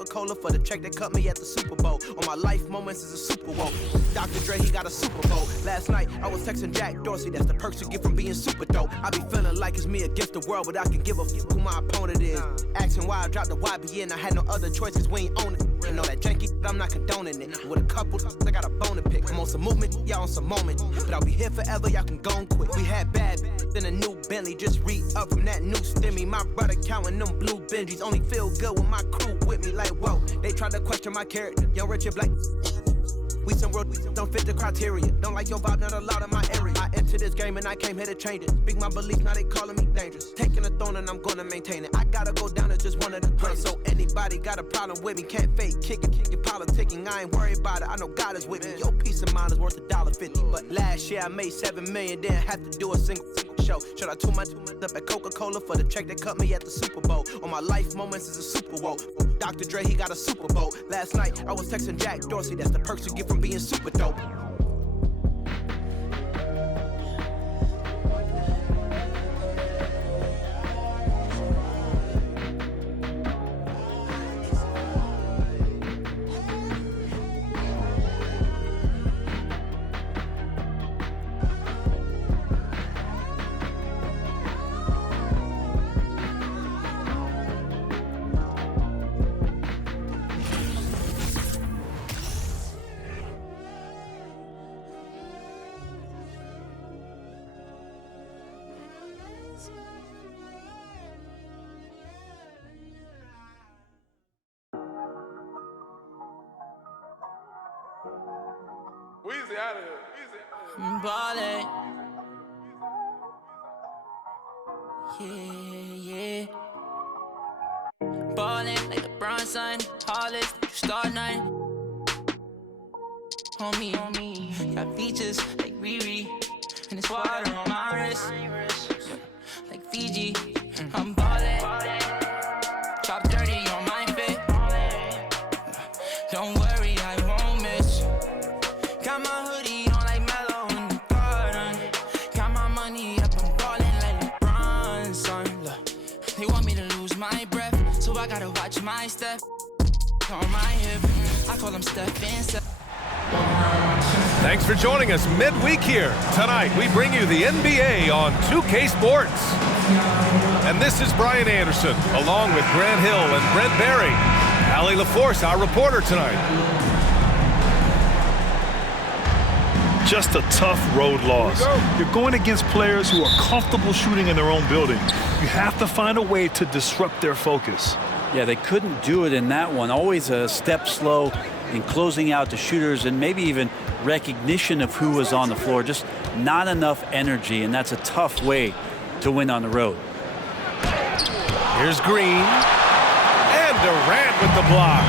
Coca-Cola for the check that cut me at the Super Bowl. On my life moments is a Super Bowl. Dr. Dre, he got a Super Bowl. Last night, I was texting Jack Dorsey. That's the perks you get from being super dope. I be feeling like it's me against the world, but I can give a fuck who my opponent is. Asking why I dropped the YBN, I had no other choices, we ain't own it. You know that janky, I'm not condoning it. With a couple, I got a bone to pick. I'm on some movement, y'all on some moment. But I'll be here forever, y'all can go and quit. We had bad then a new Bentley, just re-up from that new stimmy. My brother counting them blue Benjis, only feel good with my crew with me. Like, whoa, they tried to question my character. Young Richard Black. We some world, don't fit the criteria. Don't like your vibe, not allowed in my area. I entered this game and I came here to change it. Speak my beliefs, now they calling me dangerous. Taking a throne and I'm gonna maintain it. I gotta go down as just one of the greatest. So anybody got a problem with me, can't fake, kick it, your politicking. I ain't worried about it, I know God is with me. Your peace of mind is worth $1.50. But last year I made $7 million, didn't have to do a single show. Should I tune my up at Coca-Cola for the check that cut me at the Super Bowl? On my life moments is a Super Bowl. Dr. Dre, he got a Super Bowl. Last night I was texting Jack Dorsey. That's the perks you get from being super dope. Weezy out of here. I'm ballin'. Yeah. Ballin' like LeBron, son. Hollis, star nine. Homie. Got features like Riri. And it's water on my wrist. Like Fiji. I'm ballin'. Chop dirty on my fit. Don't worry, I won't miss. Got my hoodie on like Mellow in the garden. Got my money up, I'm ballin' like LeBron, son. Look, they want me to lose my breath, so I gotta watch my step. On my hip, I call them Steph and Steph. Thanks for joining us midweek here. Tonight, we bring you the NBA on 2K Sports. And this is Brian Anderson, along with Grant Hill and Brent Berry. Allie LaForce, our reporter tonight. Just a tough road loss. You're going against players who are comfortable shooting in their own building. You have to find a way to disrupt their focus. Yeah, they couldn't do it in that one. Always a step slow in closing out the shooters and maybe even recognition of who was on the floor. Just not enough energy, and that's a tough way to win on the road. Here's Green. And Durant with the block.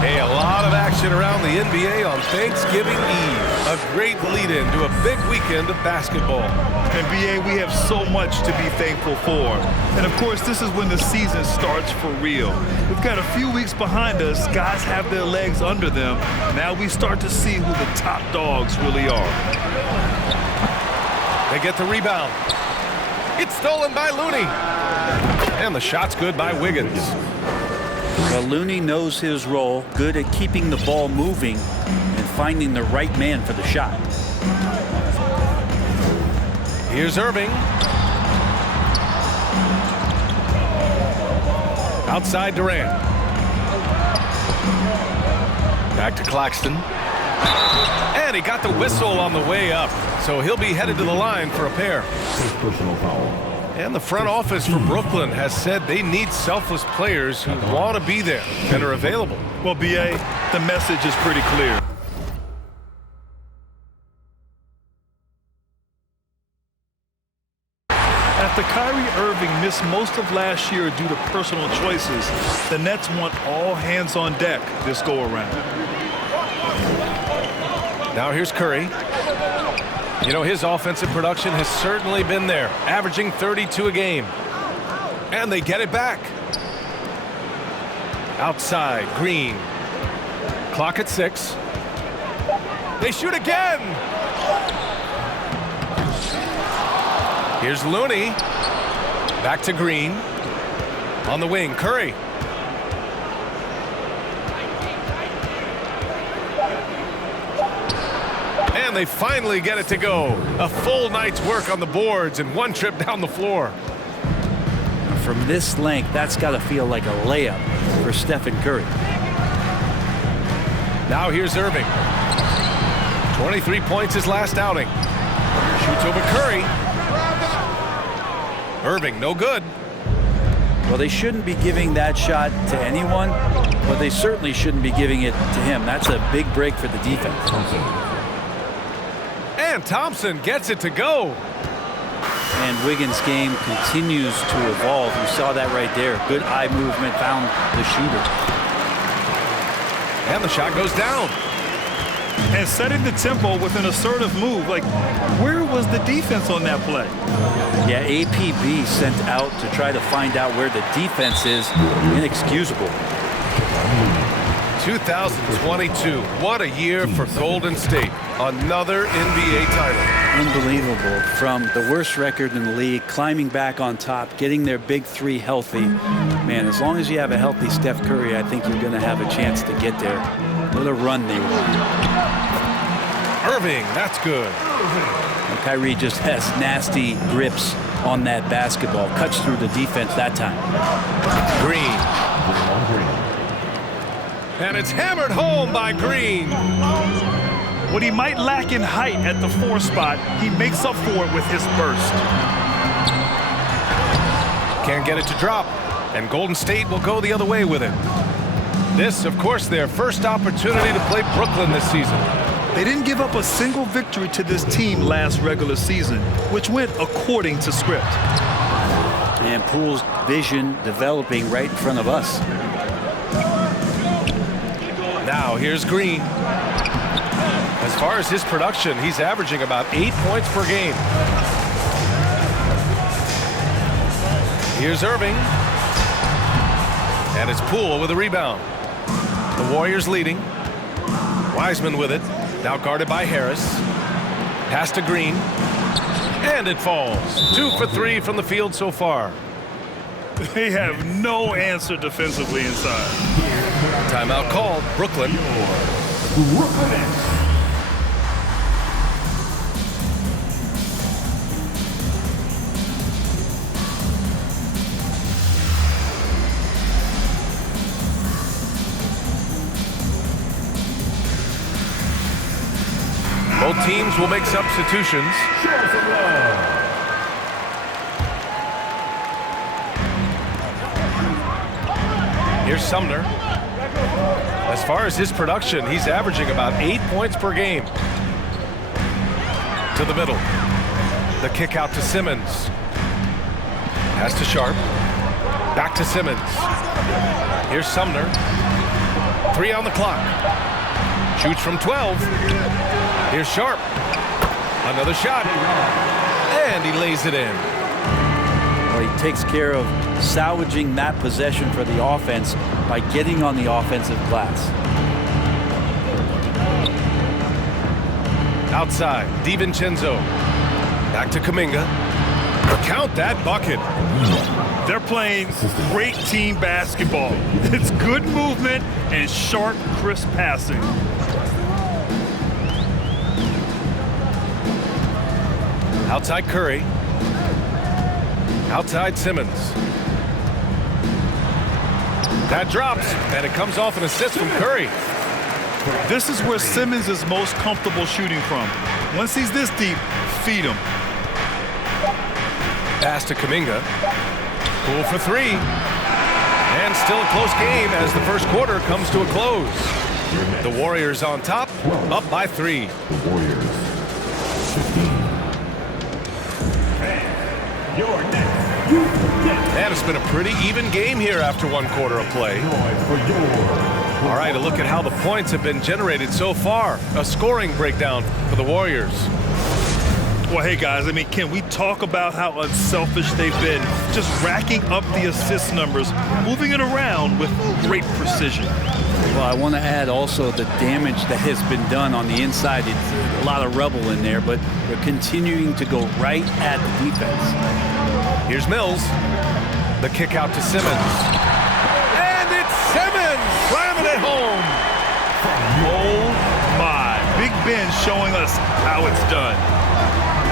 Hey, a lot of action around the NBA on Thanksgiving Eve. A great lead-in to a big weekend of basketball. NBA, we have so much to be thankful for. And of course, this is when the season starts for real. We've got a few weeks behind us. Guys have their legs under them. Now we start to see who the top dogs really are. They get the rebound. It's stolen by Looney. And the shot's good by Wiggins. Well, Looney knows his role, good at keeping the ball moving and finding the right man for the shot. Here's Irving. Outside Durant. Back to Claxton. And he got the whistle on the way up, so he'll be headed to the line for a pair. Personal foul. And the front office for Brooklyn has said they need selfless players who want to be there and are available. Well, B.A., the message is pretty clear. After Kyrie Irving missed most of last year due to personal choices, the Nets want all hands on deck this go-around. Now here's Curry. You know, his offensive production has certainly been there, averaging 32 a game. And they get it back. Outside, Green. Clock at 6. They shoot again. Here's Looney. Back to Green. On the wing, Curry. And they finally get it to go. A full night's work on the boards and one trip down the floor. From this length, that's got to feel like a layup for Stephen Curry. Now here's Irving. 23 points his last outing. Shoots over Curry. Irving, no good. Well, they shouldn't be giving that shot to anyone, but they certainly shouldn't be giving it to him. That's a big break for the defense. And Thompson gets it to go. And Wiggins' game continues to evolve. You saw that right there. Good eye movement, found the shooter. And the shot goes down. And setting the tempo with an assertive move. Like, where was the defense on that play? Yeah, APB sent out to try to find out where the defense is. Inexcusable. 2022. What a year for Golden State. Another NBA title. Unbelievable. From the worst record in the league, climbing back on top, getting their big three healthy. Man, as long as you have a healthy Steph Curry, I think you're going to have a chance to get there. What a run they were. Irving, that's good. And Kyrie just has nasty grips on that basketball. Cuts through the defense that time. Green. And it's hammered home by Green. What he might lack in height at the 4 spot, he makes up for it with his burst. Can't get it to drop, and Golden State will go the other way with it. This, of course, their first opportunity to play Brooklyn this season. They didn't give up a single victory to this team last regular season, which went according to script. And Poole's vision developing right in front of us. Now here's Green. As far as his production, he's averaging about 8 points per game. Here's Irving. And it's Poole with a rebound. The Warriors leading. Wiseman with it. Now guarded by Harris. Pass to Green. And it falls. 2 for 3 from the field so far. They have no answer defensively inside. Timeout called. Brooklyn. Both teams will make substitutions. Here's Sumner. As far as his production, he's averaging about 8 points per game. To the middle. The kick out to Simmons. Pass to Sharp. Back to Simmons. Here's Sumner. 3 on the clock. Shoots from 12. Here's Sharp. Another shot. And he lays it in. Well, he takes care of salvaging that possession for the offense by getting on the offensive glass. Outside, DiVincenzo. Back to Kuminga. Count that bucket. They're playing great team basketball. It's good movement and sharp, crisp passing. Outside Curry. Outside Simmons. That drops, and it comes off an assist from Curry. This is where Simmons is most comfortable shooting from. Once he's this deep, feed him. Pass to Kuminga. Poole for 3. And still a close game as the first quarter comes to a close. The Warriors on top, up by 3. The Warriors 15. You're next. And it's been a pretty even game here after 1 quarter of play. All right, a look at how the points have been generated so far. A scoring breakdown for the Warriors. Well, hey, guys, I mean, can we talk about how unselfish they've been? Just racking up the assist numbers, moving it around with great precision. Well, I want to add also the damage that has been done on the inside. It's a lot of rubble in there, but they're continuing to go right at the defense. Here's Mills. The kick out to Simmons. And it's Simmons slamming it home. Oh my, Big Ben showing us how it's done.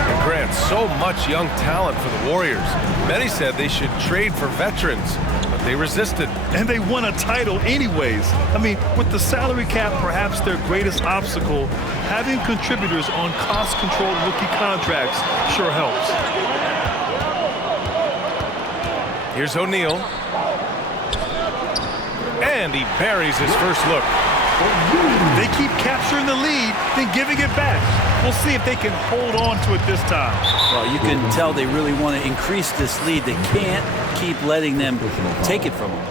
And Grant, so much young talent for the Warriors. Many said they should trade for veterans, but they resisted. And they won a title anyways. I mean, with the salary cap perhaps their greatest obstacle, having contributors on cost-controlled rookie contracts sure helps. Here's O'Neal. And he buries his first look. They keep capturing the lead, then giving it back. We'll see if they can hold on to it this time. Well, you can tell they really want to increase this lead. They can't keep letting them take it from them.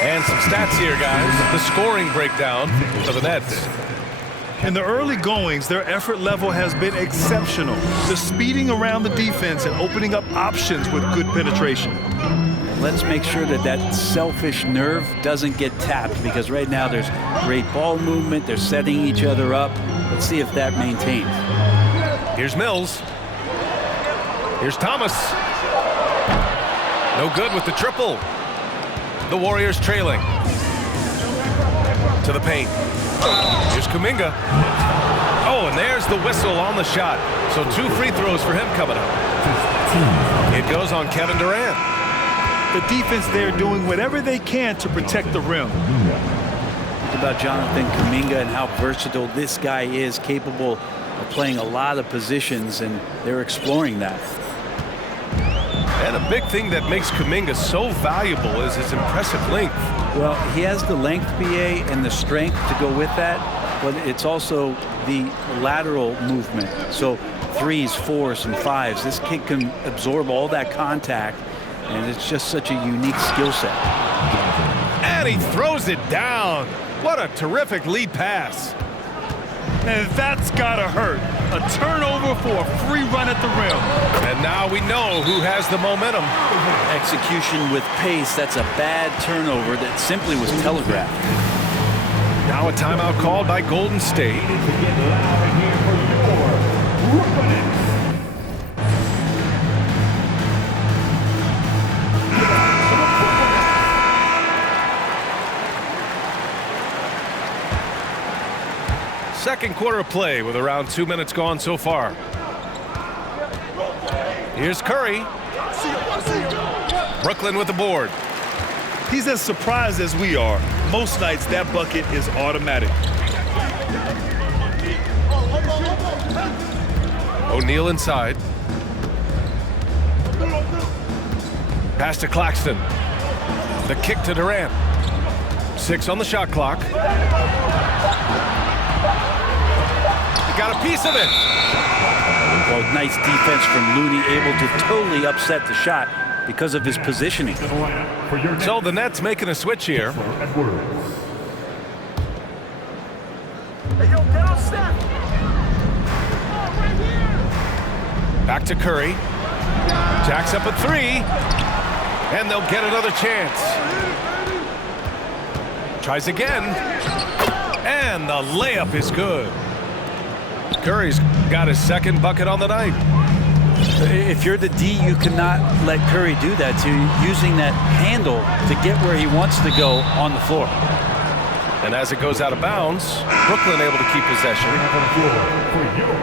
And some stats here, guys. The scoring breakdown for the Nets. In the early goings, their effort level has been exceptional. The speeding around the defense and opening up options with good penetration. Let's make sure that that selfish nerve doesn't get tapped, because right now there's great ball movement. They're setting each other up. Let's see if that maintains. Here's Mills. Here's Thomas. No good with the triple. The Warriors trailing. To the paint. Here's Kuminga. Oh, and there's the whistle on the shot. So 2 free throws for him coming up. It goes on Kevin Durant. The defense there doing whatever they can to protect the rim. Think about Jonathan Kuminga and how versatile this guy is, capable of playing a lot of positions, and they're exploring that. And a big thing that makes Kuminga so valuable is his impressive length. Well, he has the length, BA, and the strength to go with that, but it's also the lateral movement. So 3s, 4s, and 5s. This kid can absorb all that contact, and it's just such a unique skill set. And he throws it down. What a terrific lead pass. And that's gotta hurt. A turnover for a free run at the rim. And now we know who has the momentum. Execution with pace, that's a bad turnover that simply was telegraphed. Now a timeout called by Golden State. Second quarter of play with around 2 minutes gone so far. Here's Curry. Brooklyn with the board. He's as surprised as we are. Most nights that bucket is automatic. O'Neal inside. Pass to Claxton. The kick to Durant. 6 on the shot clock. Got a piece of it. Well, nice defense from Looney, able to totally upset the shot because of his positioning. So the Nets making a switch here. Back to Curry. Jacks up a 3. And they'll get another chance. Tries again. And the layup is good. Curry's got his second bucket on the night. If you're the D, you cannot let Curry do that to you, using that handle to get where he wants to go on the floor. And as it goes out of bounds, Brooklyn able to keep possession. For your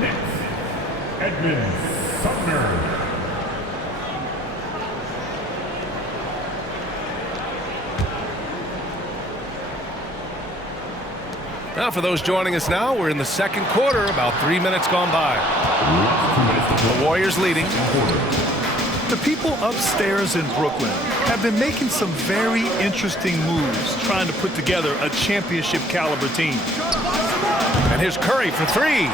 Knicks, Edmund Sumner. Now, for those joining us now, we're in the second quarter, about 3 minutes gone by. The Warriors leading. The people upstairs in Brooklyn have been making some very interesting moves, trying to put together a championship caliber team. And here's Curry for 3.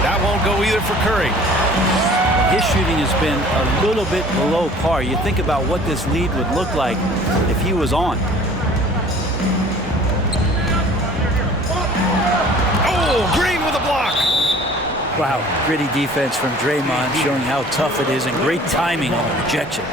That won't go either for Curry. His shooting has been a little bit below par. You think about what this lead would look like if he was on. Oh, Green with a block. Wow, gritty defense from Draymond, showing how tough it is, and great timing on the rejection.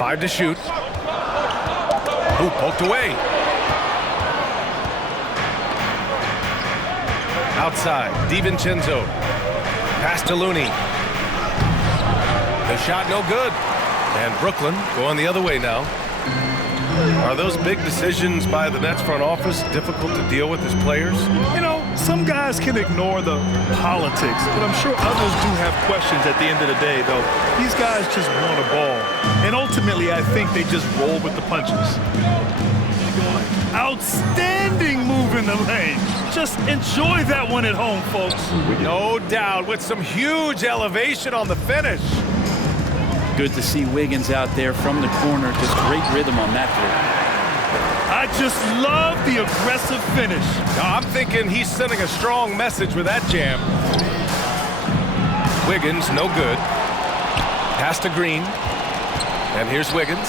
5 to shoot. Ooh, poked away. Outside, DiVincenzo. Pass to Looney. The shot no good. And Brooklyn going the other way now. Are those big decisions by the Nets front office difficult to deal with as players? You know, some guys can ignore the politics, but I'm sure others do have questions at the end of the day, though. These guys just want a ball. And ultimately, I think they just roll with the punches. Outstanding move in the lane. Just enjoy that one at home, folks. No doubt, with some huge elevation on the finish. Good to see Wiggins out there from the corner. Just great rhythm on that three. I just love the aggressive finish. Now, I'm thinking he's sending a strong message with that jam. Wiggins, no good. Pass to Green. And here's Wiggins.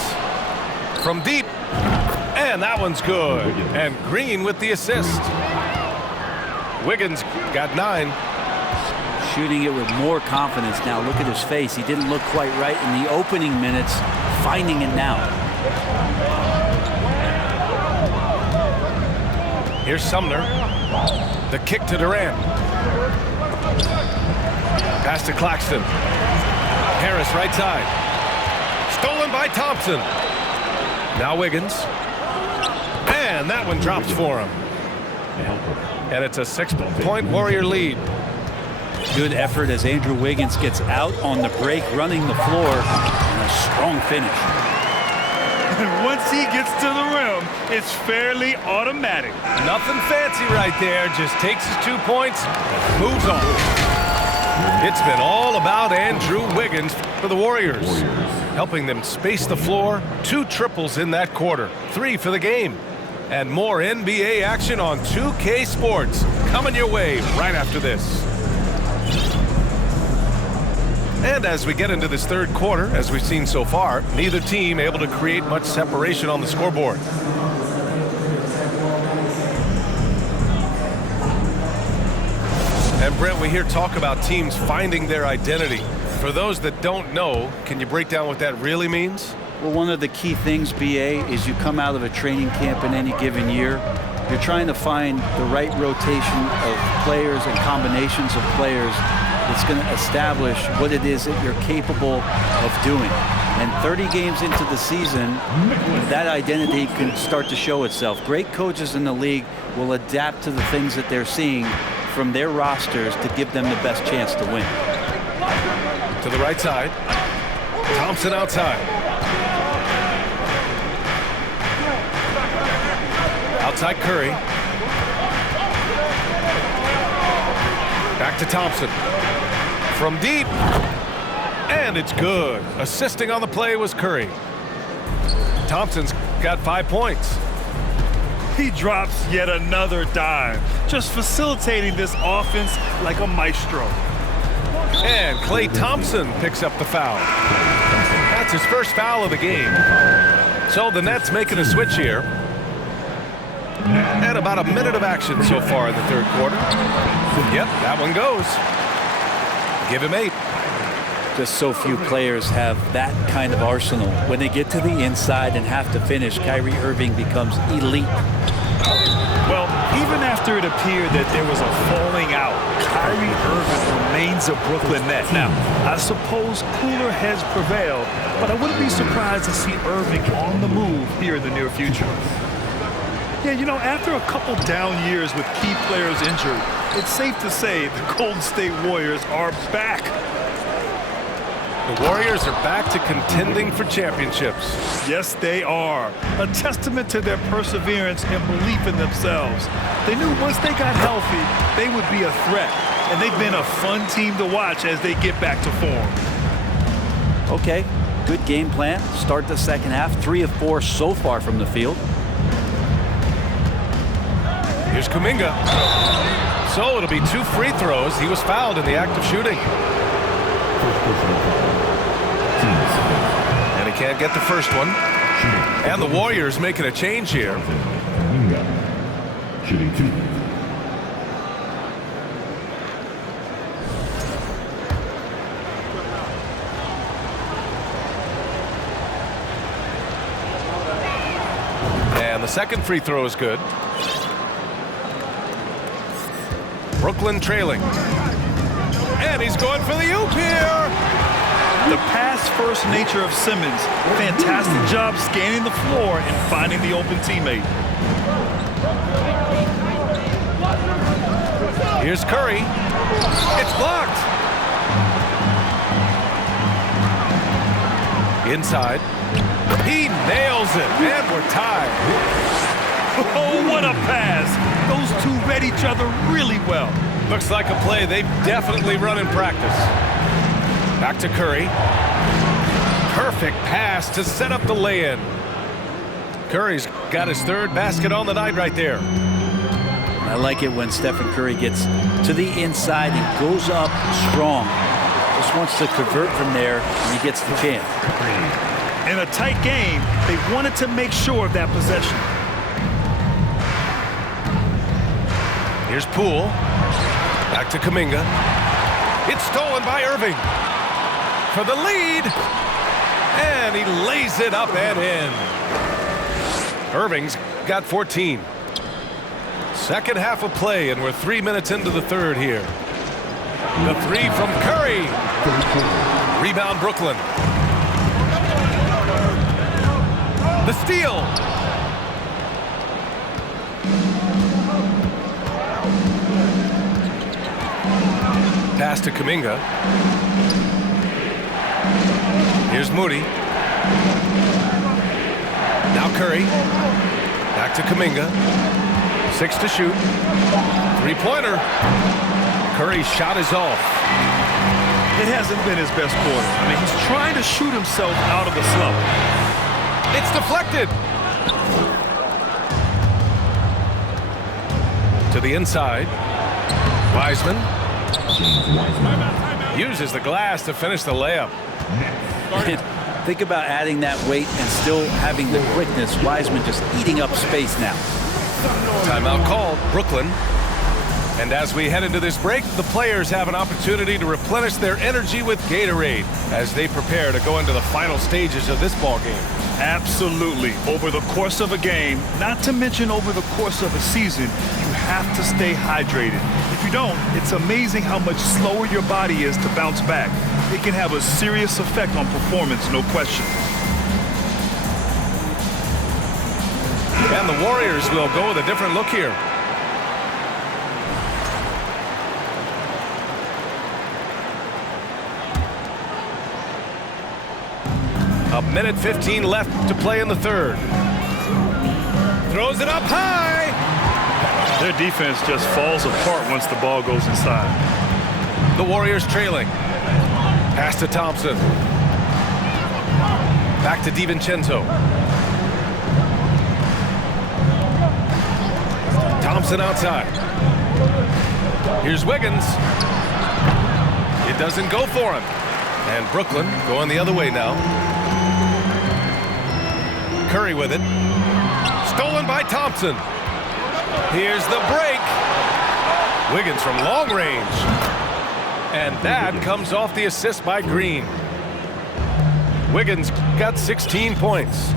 From deep. And that one's good. And Green with the assist. Wiggins got 9. Shooting it with more confidence now. Look at his face. He didn't look quite right in the opening minutes. Finding it now. Here's Sumner. The kick to Durant. Pass to Claxton. Harris right side. Stolen by Thompson. Now Wiggins. And that one drops for him. And it's a 6-point Warrior lead. Good effort as Andrew Wiggins gets out on the break, running the floor, and a strong finish. And once he gets to the rim, it's fairly automatic. Nothing fancy right there, just takes his 2 points, moves on. It's been all about Andrew Wiggins for the Warriors, helping them space the floor. 2 triples in that quarter, 3 for the game. And more NBA action on 2K Sports coming your way right after this. And as we get into this third quarter, as we've seen so far, neither team able to create much separation on the scoreboard. And Brent, we hear talk about teams finding their identity. For those that don't know, can you break down what that really means? Well, one of the key things, BA, is you come out of a training camp in any given year. You're trying to find the right rotation of players and combinations of players that's going to establish what it is that you're capable of doing. And 30 games into the season, that identity can start to show itself. Great coaches in the league will adapt to the things that they're seeing from their rosters to give them the best chance to win. To the right side. Thompson outside. Outside Curry. Back to Thompson. From deep. And it's good. Assisting on the play was Curry. Thompson's got 5 points. He drops yet another dime, just facilitating this offense like a maestro. And Klay Thompson picks up the foul. That's his first foul of the game. So the Nets making a switch here. And about a minute of action so far in the third quarter. Yep, that one goes. Give him 8. Just so few players have that kind of arsenal. When they get to the inside and have to finish, Kyrie Irving becomes elite. Well, even after it appeared that there was a falling out, Kyrie Irving remains a Brooklyn Net. Now, I suppose cooler heads prevail, but I wouldn't be surprised to see Irving on the move here in the near future. Yeah, you know, after a couple down years with key players injured, it's safe to say the Golden State Warriors are back. The Warriors are back to contending for championships. Yes, they are. A testament to their perseverance and belief in themselves. They knew once they got healthy, they would be a threat. And they've been a fun team to watch as they get back to form. Okay, good game plan. Start the second half. 3 of 4 so far from the field. Here's Kuminga. So it'll be 2 free throws. He was fouled in the act of shooting. And he can't get the first one. And the Warriors making a change here. Shooting 2. second free throw is good. Brooklyn trailing. And he's going for the oop here. The pass-first nature of Simmons. Fantastic job scanning the floor and finding the open teammate. Here's Curry. It's blocked. Inside. He nails it, and we're tied. Oh, what a pass. Those two read each other really well. Looks like a play they've definitely run in practice. Back to Curry. Perfect pass to set up the lay-in. Curry's got his third basket on the night right there. I like it when Stephen Curry gets to the inside and goes up strong. Just wants to convert from there, and he gets the chance. In a tight game, they wanted to make sure of that possession. Here's Poole. Back to Kuminga. It's stolen by Irving. For the lead. And he lays it up and in. Irving's got 14. Second half of play, and we're 3 minutes into the third here. The three from Curry. Rebound Brooklyn. The steal. Pass to Kuminga. Here's Moody. Now Curry. Back to Kuminga. 6 to shoot. Three-pointer. Curry's shot is off. It hasn't been his best quarter. I mean, he's trying to shoot himself out of the slump. It's deflected. To the inside. Wiseman. Uses the glass to finish the layup. Think about adding that weight and still having the quickness. Wiseman just eating up space now. Timeout called, Brooklyn. And as we head into this break, the players have an opportunity to replenish their energy with Gatorade as they prepare to go into the final stages of this ball game. Absolutely. Over the course of a game, not to mention over the course of a season, you have to stay hydrated. If you don't, it's amazing how much slower your body is to bounce back. It can have a serious effect on performance, no question. And the Warriors will go with a different look here. A minute 15 left to play in the third. Throws it up high. Their defense just falls apart once the ball goes inside. The Warriors trailing. Pass to Thompson. Back to DiVincenzo. Thompson outside. Here's Wiggins. It doesn't go for him. And Brooklyn going the other way now. Curry with it. Stolen by Thompson. Here's the break. Wiggins from long range. And that comes off the assist by Green. Wiggins got 16 points.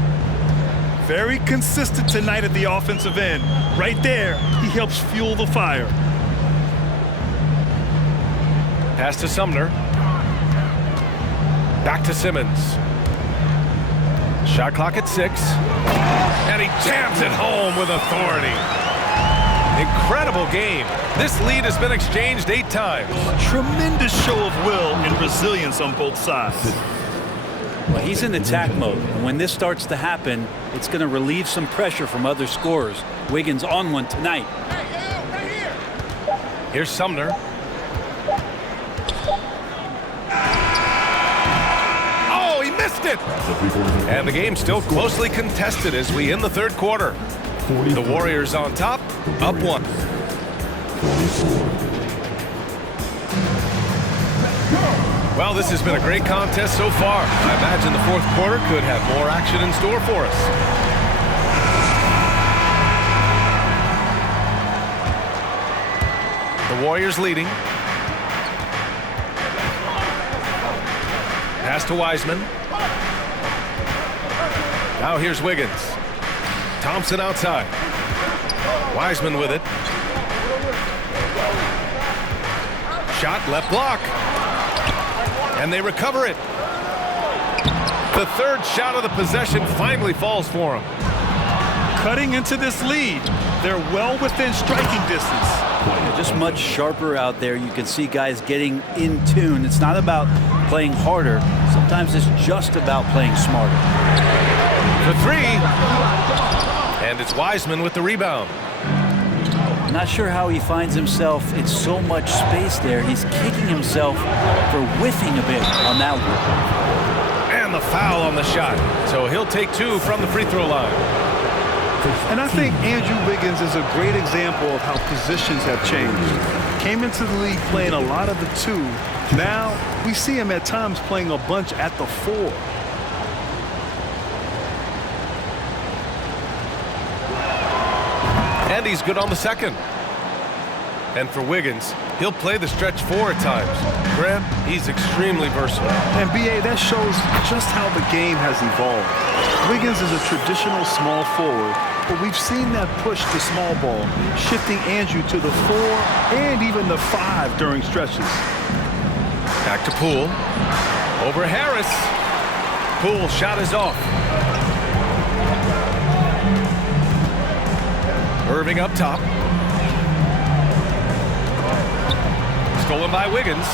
Very consistent tonight at the offensive end. Right there, he helps fuel the fire. Pass to Sumner. Back to Simmons. Shot clock at 6. And he jams it home with authority. Incredible game. This lead has been exchanged 8 times. Tremendous show of will and resilience on both sides. Well, he's in attack mode, and when this starts to happen, it's going to relieve some pressure from other scorers. Wiggins on one tonight. Here's Sumner. Oh, he missed it! And the game's still closely contested as we end the third quarter. The Warriors on top, up 1. Well, this has been a great contest so far. I imagine the fourth quarter could have more action in store for us. The Warriors leading. Pass to Wiseman. Now here's Wiggins. Thompson outside. Wiseman with it. Shot left block. And they recover it. The third shot of the possession finally falls for him. Cutting into this lead. They're well within striking distance. Just much sharper out there. You can see guys getting in tune. It's not about playing harder. Sometimes it's just about playing smarter. For three. And it's Wiseman with the rebound. Not sure how he finds himself in so much space there. He's kicking himself for whiffing a bit on that one. And the foul on the shot. So he'll take 2 from the free throw line. And I think Andrew Wiggins is a great example of how positions have changed. Came into the league playing a lot of the 2. Now we see him at times playing a bunch at the 4. And he's good on the second. And for Wiggins, he'll play the stretch 4 at times. Grant, he's extremely versatile. And B.A., that shows just how the game has evolved. Wiggins is a traditional small forward, but we've seen that push to small ball, shifting Andrew to the 4 and even the 5 during stretches. Back to Poole. Over Harris. Poole shot is off. Irving up top. Stolen by Wiggins.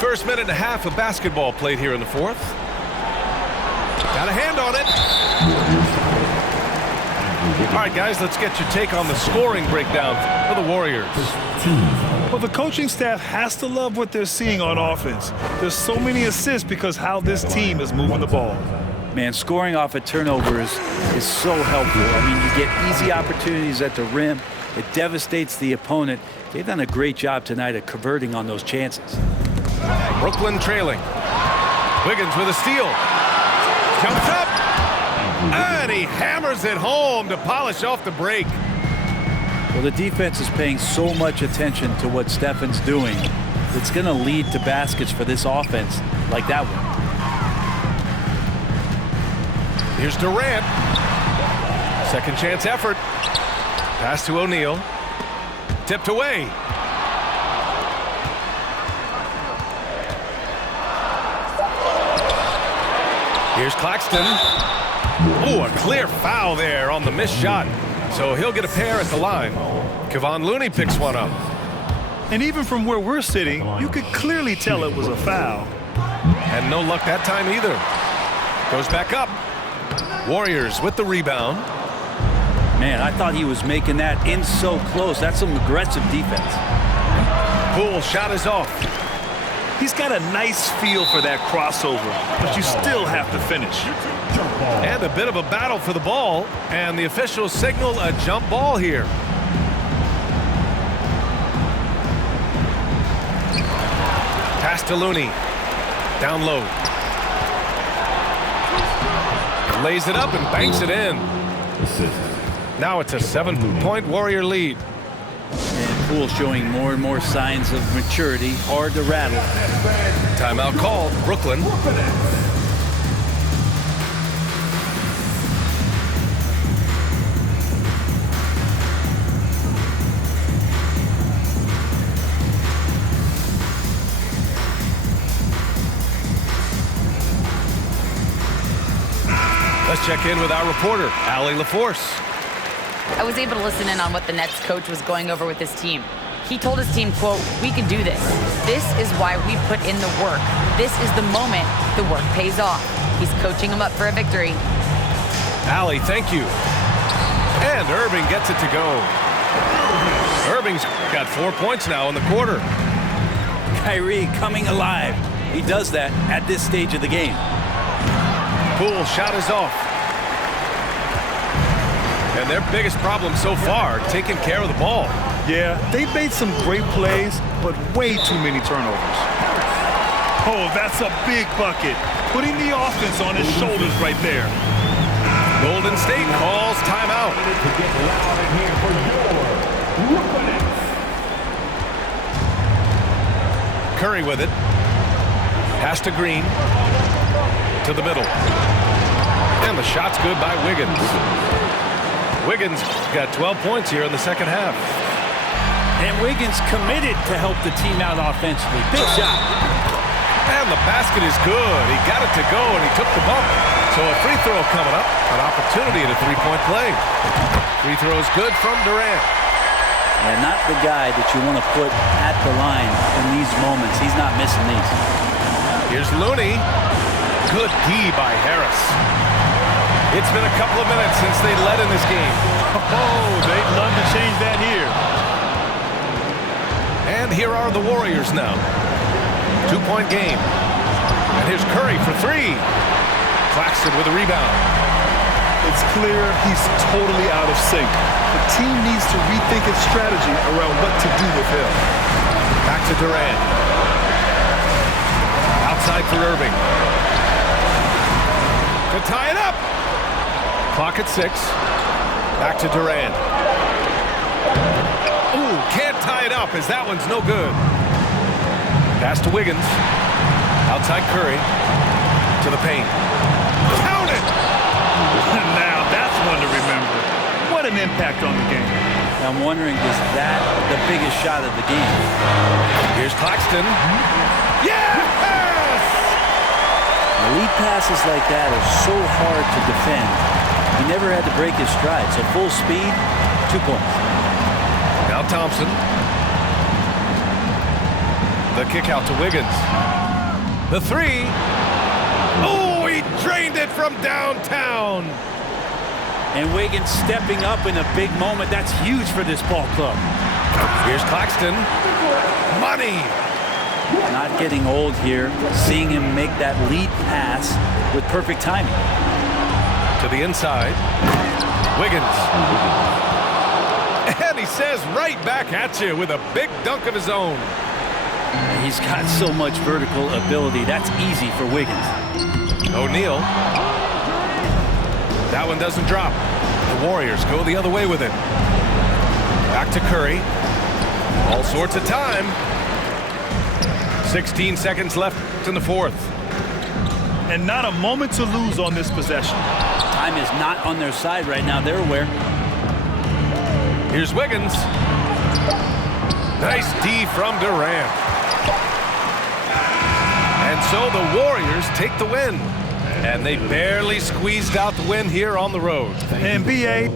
First minute and a half of basketball played here in the 4th. Got a hand on it. All right, guys, let's get your take on the scoring breakdown for the Warriors. Well, the coaching staff has to love what they're seeing on offense. There's so many assists because how this team is moving the ball. Man, scoring off of turnovers is so helpful. I mean, you get easy opportunities at the rim. It devastates the opponent. They've done a great job tonight at converting on those chances. Brooklyn trailing. Wiggins with a steal. Jumps up. And he hammers it home to polish off the break. Well, the defense is paying so much attention to what Stephen's doing. It's going to lead to baskets for this offense like that one. Here's Durant. Second chance effort. Pass to O'Neal. Tipped away. Here's Claxton. Oh, a clear foul there on the missed shot. So he'll get a pair at the line. Kevon Looney picks one up. And even from where we're sitting, you could clearly tell it was a foul. And no luck that time either. Goes back up. Warriors with the rebound. Man, I thought he was making that in so close. That's some aggressive defense. Poole shot is off. He's got a nice feel for that crossover, but you still have to finish. And a bit of a battle for the ball, and the officials signal a jump ball here. Pass to Looney. Down low. Lays it up and banks it in. Now it's a 7-point Warrior lead. And Poole showing more and more signs of maturity. Hard to rattle. Timeout called. Brooklyn. Let's check in with our reporter, Allie LaForce. I was able to listen in on what the Nets coach was going over with his team. He told his team, quote, "We can do this. This is why we put in the work. This is the moment the work pays off." He's coaching them up for a victory. Allie, thank you. And Irving gets it to go. Irving's got 4 points now in the quarter. Kyrie coming alive. He does that at this stage of the game. Poole shot is off. And their biggest problem so far, taking care of the ball. Yeah, they've made some great plays, but way too many turnovers. Oh, that's a big bucket. Putting the offense on his shoulders right there. Golden State calls timeout. Curry with it. Pass to Green. to the middle. And the shot's good by Wiggins. Wiggins got 12 points here in the second half. And Wiggins committed to help the team out offensively. Big shot. And the basket is good. He got it to go, and he took the bump. So a free throw coming up. An opportunity at a three-point play. Free throw is good from Durant. And not the guy that you want to put at the line in these moments. He's not missing these. Here's Looney. Good D by Harris. It's been a couple of minutes since they led in this game. Oh, they'd love to change that here. And here are the Warriors now. 2-point game. And here's Curry for three. Claxton with a rebound. It's clear he's totally out of sync. The team needs to rethink its strategy around what to do with him. Back to Durant. Outside for Irving. To tie it up. Clock at 6. Back to Durant. Ooh, can't tie it up as that one's no good. Pass to Wiggins. Outside Curry. To the paint. Count it! Now that's one to remember. What an impact on the game. I'm wondering, is that the biggest shot of the game? Here's Claxton. Yes! Elite passes like that are so hard to defend. He never had to break his stride, so full speed, 2 points. Now Thompson. The kick out to Wiggins. The three. Oh, he drained it from downtown. And Wiggins stepping up in a big moment. That's huge for this ball club. Here's Claxton. Money. Not getting old here. Seeing him make that lead pass with perfect timing. To the inside. Wiggins. And he says right back at you with a big dunk of his own. He's got so much vertical ability. That's easy for Wiggins. O'Neal. That one doesn't drop. The Warriors go the other way with it. Back to Curry. All sorts of time. 16 seconds left in the fourth. And not a moment to lose on this possession. Time is not on their side right now. They're aware. Here's Wiggins. Nice D from Durant. And so the Warriors take the win. And they barely squeezed out the win here on the road. And B.A.,